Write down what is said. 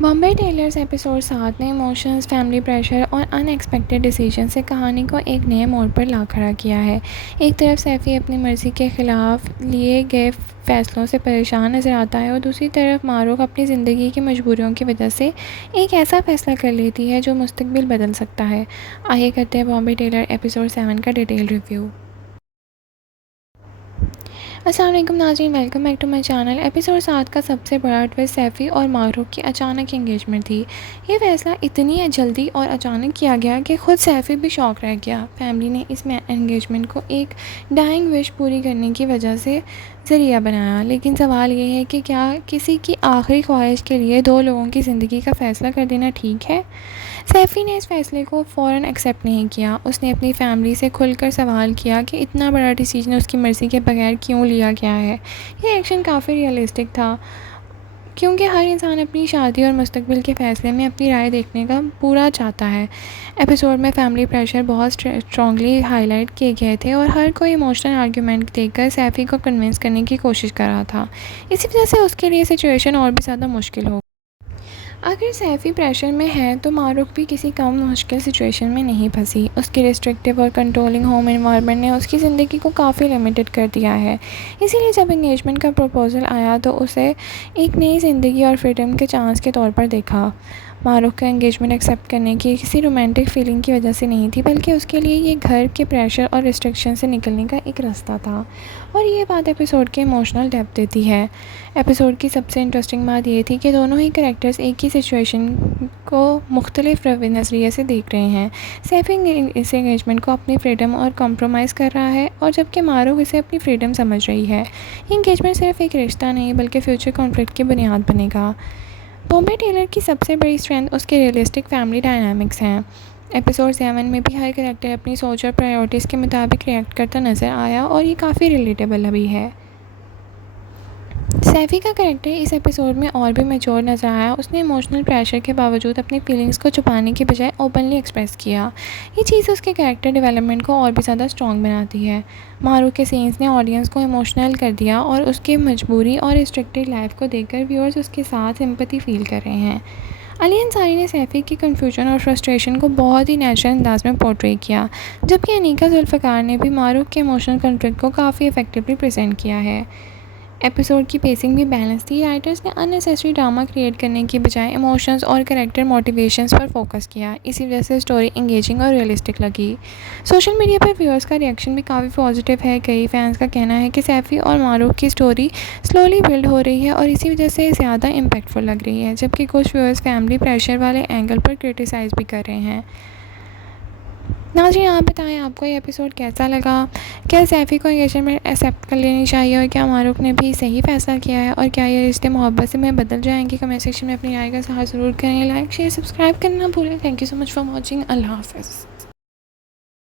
Bombay tailors episode 7 ने emotions, family pressure और unexpected decision से कहानी को एक नए मोड़ पर ला खड़ा किया है। एक तरफ सैफ़ी अपनी मर्ज़ी के ख़िलाफ़ लिए गए फ़ैसलों से परेशान नज़र आता है और दूसरी तरफ मारूक अपनी ज़िंदगी की मजबूरियों की वजह से एक ऐसा फ़ैसला कर लेती है जो मुस्तकबिल बदल सकता है। आइए करते हैं बॉम्बे टेलर एपिसोड 7 का डिटेल रिव्यू। अस्सलाम वालेकुम नाज़रीन, welcome back to my channel. Episode 7 का सबसे बड़ा ट्विस्ट सैफ़ी और मारूक की अचानक एंगेजमेंट थी। ये फैसला इतनी जल्दी और अचानक किया गया कि खुद सैफ़ी भी शॉक रह गया। फैमिली ने इस एंगेजमेंट को एक डाइंग विश पूरी करने की वजह से ज़रिया बनाया, लेकिन सवाल ये है कि क्या किसी की आखिरी ख्वाहिश के लिए दो लोगों की ज़िंदगी का फ़ैसला कर देना ठीक है? सैफ़ी ने इस फ़ैसले को फ़ौरन एक्सेप्ट नहीं किया। उसने अपनी फ़ैमिली से खुलकर सवाल किया कि इतना बड़ा डिसीजन उसकी मर्ज़ी के बगैर क्यों लिया गया है। ये एक्शन काफ़ी रियलिस्टिक था, क्योंकि हर इंसान अपनी शादी और मुस्तकबिल के फ़ैसले में अपनी राय देखने का पूरा चाहता है। एपिसोड में फैमिली प्रेशर बहुत स्ट्रॉन्गली हाईलाइट किए गए थे और हर कोई इमोशनल आर्ग्यूमेंट देखकर सैफ़ी को कन्विंस करने की कोशिश कर रहा था। इसी वजह से उसके लिए सिचुएशन और भी ज़्यादा मुश्किल हो। अगर सैफ़ी प्रेशर में है तो मारूक भी किसी कम मुश्किल सिचुएशन में नहीं फंसी। उसकी रिस्ट्रिक्टिव और कंट्रोलिंग होम एनवायरनमेंट ने उसकी ज़िंदगी को काफ़ी लिमिटेड कर दिया है। इसीलिए जब एंगेजमेंट का प्रपोज़ल आया तो उसे एक नई ज़िंदगी और फ्रीडम के चांस के तौर पर देखा। मारूक का एंगेजमेंट एक्सेप्ट करने की किसी रोमांटिक फीलिंग की वजह से नहीं थी, बल्कि उसके लिए ये घर के प्रेशर और रिस्ट्रिक्शन से निकलने का एक रास्ता था। और ये बात एपिसोड के इमोशनल डेप्थ देती है। एपिसोड की सबसे इंटरेस्टिंग बात ये थी कि दोनों ही कैरेक्टर्स एक ही सिचुएशन को मुख्तलिफ नज़रिए से देख रहे हैं। सैफ़ी इस एंगेजमेंट को अपनी फ्रीडम और कॉम्प्रोमाइज़ कर रहा है, और जबकि मारूक इसे अपनी फ्रीडम समझ रही है। ये एंगेजमेंट सिर्फ एक रिश्ता नहीं बल्कि फ्यूचर कॉन्फ्लिक्ट की बुनियाद बनेगा। बॉम्बे टेलर की सबसे बड़ी स्ट्रेंथ उसके रियलिस्टिक फैमिली डायनामिक्स हैं। एपिसोड 7 में भी हर कैरेक्टर अपनी सोच और प्रायोरिटीज़ के मुताबिक रिएक्ट करता नज़र आया, और ये काफ़ी रिलेटेबल भी है। सैफ़ी का कैरेक्टर इस एपिसोड में और भी मैच्योर नज़र आया। उसने इमोशनल प्रेशर के बावजूद अपनी फीलिंग्स को छुपाने के बजाय ओपनली एक्सप्रेस किया। ये चीज़ उसके कैरेक्टर डेवलपमेंट को और भी ज़्यादा स्ट्रॉन्ग बनाती है। मारूक के सीन्स ने ऑडियंस को इमोशनल कर दिया, और उसकी मजबूरी और रिस्ट्रिक्टेड लाइफ को देखकर व्यूअर्स उसके साथ सिंपैथी फील कर रहे हैं। अली अंसारी ने सैफ़ी की कन्फ्यूजन और फ्रस्ट्रेशन को बहुत ही नेचुरल अंदाज में पोर्ट्रे किया, जबकि अनीका जुल्फ़िकार ने भी मारूक के इमोशनल कॉन्फ्लिक्ट को काफ़ी इफेक्टिवली प्रेजेंट किया है। एपिसोड की पेसिंग भी बैलेंस थी। राइटर्स ने अननेसेसरी ड्रामा क्रिएट करने की बजाय इमोशंस और कैरेक्टर मोटिवेशंस पर फोकस किया। इसी वजह से स्टोरी एंगेजिंग और रियलिस्टिक लगी। सोशल मीडिया पर व्यूअर्स का रिएक्शन भी काफ़ी पॉजिटिव है। कई फैंस का कहना है कि सैफ़ी और मारूक की स्टोरी स्लोली बिल्ड हो रही है और इसी वजह से ज़्यादा इम्पैक्टफुल लग रही है, जबकि कुछ व्यूअर्स फैमिली प्रेशर वाले एंगल पर क्रिटिसाइज़ भी कर रहे हैं। नाज़रीन, आप बताएं आपको ये एपिसोड कैसा लगा? क्या सैफ़ी को एंगेजमेंट एक्सेप्ट कर लेनी चाहिए, और क्या मारूक ने भी सही फैसला किया है, और क्या ये रिश्ते मोहब्बत से में बदल जाएंगे? कमेंट सेक्शन में अपनी राय का इज़हार ज़रूर करें। लाइक शेयर सब्सक्राइब करना ना भूलें। Thank you so much for watching. अल्लाह हाफ़िज़।